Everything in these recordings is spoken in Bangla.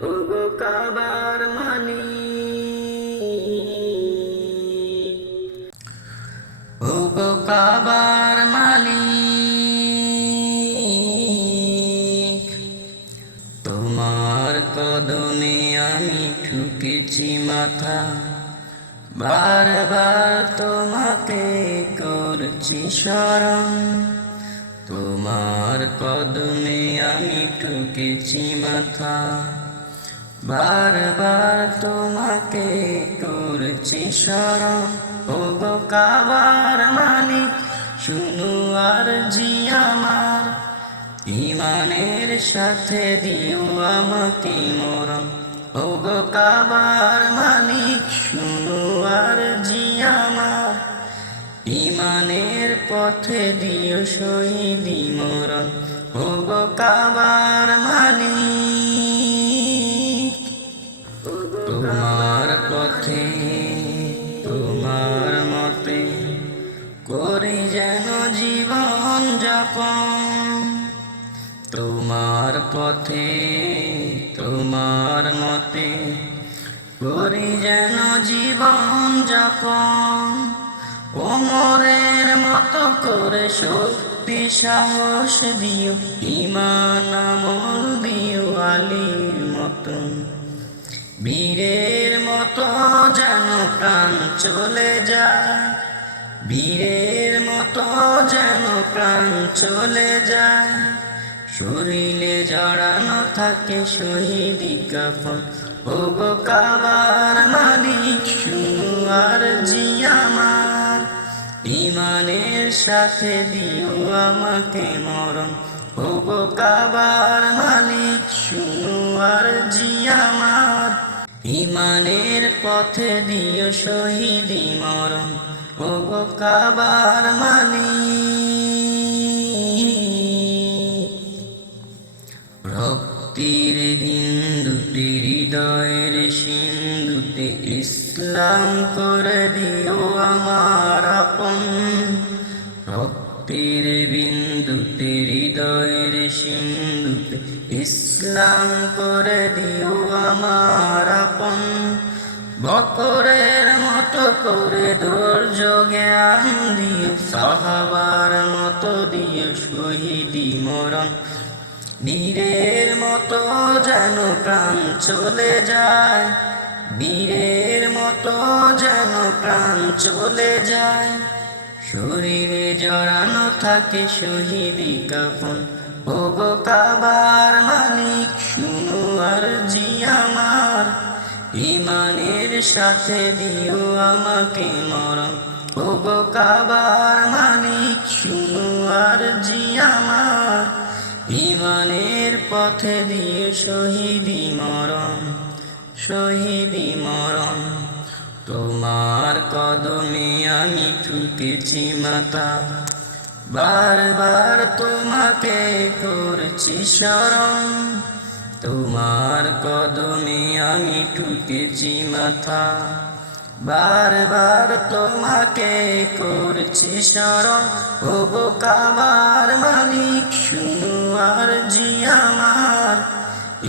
ওগো কাবার মালিক, ওগো কাবার মালিক, তোমার কদমে আমি ঠুকেছি মাথা, বারবার তোমাকে করছি শরণ। তোমার কদমে আমি ঠুকেছি মাথা, বারবার তোমাকে করছি শরণ। ওগো কাবার মালিক, শুনো আরজি আমার, ঈমানের সাথে দিও আমাকে মরণ। ওগো কাবার মালিক, শুনো আরজি আমার, ঈমানের পথে দিও শহীদি মরণ। ওগো কাবার মালিক, তোমার পথে তোমার মতে করি যেন জীবন যাপন। তোমার পথে তোমার মতে করি যেন জীবন যাপন। ওমরের মতো করে শক্তি সাহস দিও, ঈমান আমল দিও আলীর মতন। বীরের মতো যেন প্রাণ চলে যায়, বীরের মতো যেন প্রাণ চলে যায়। শরীরে জড়ানো থাকে শহীদি কাফন। ওগো কাবার মালিক, শুনো আরজি আমার, ঈমানের সাথে দিও আমাকে মরণ। ওগো কাবার মালিক, শুনো আরজি আমার, ঈমানের পথে দিও শহীদি মরণ। ওগো কাবার মালিক, রক্তির বিন্দুতে হৃদয়ের সিন্ধুতে ইসলাম করে দিও আমার আপন। রক্তির বিন্দুতে হৃদয়ের সিন্ধুতে ইসলাম করে দিও আমার আপন। বকরের মতো করে ধৈর্য জ্ঞান দিও, সাহাবার মতো দিও শহীদি মরণ। বীরের মতো যেন প্রাণ চলে যায়, বীরের মতো যেন প্রাণ চলে যায়। শরীরে জড়ানো থাকে শহীদি কাফন। ওগো কাবার মালিক, শুনো আরজি আমার, ঈমানের সাথে দিও আমাকে মরণ। ওগো কাবার মালিক, শুনো আরজি আমার, ঈমানের পথে দিও শহীদি মরণ, শহীদি মরণ। তোমার কদমে আমি ঠুকেছি মাথা, বারবার তোমাকে করছি শরণ। তোমার কদমে আমি ঠুকেছি মাথা, বারবার তোমাকে করছি শরণ। ওগো কাবার মালিক, শুনো আরজি আমার,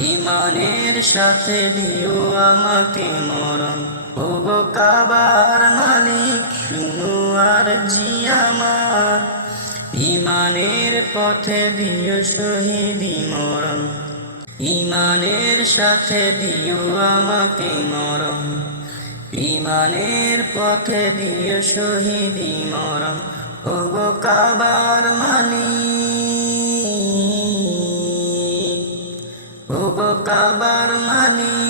ঈমানের সাথে দিও আমাকে মরণ। ওগো কাবার মালিক, শুনো আরজি আমার, ঈমানের পথে দিও শহীদি মরণ। ঈমানের সাথে দিও আমাকে মরণ, ঈমানের পথে দিও শহীদি মরণ। ওগো কাবার মালিক, ওগো কাবার মালিক।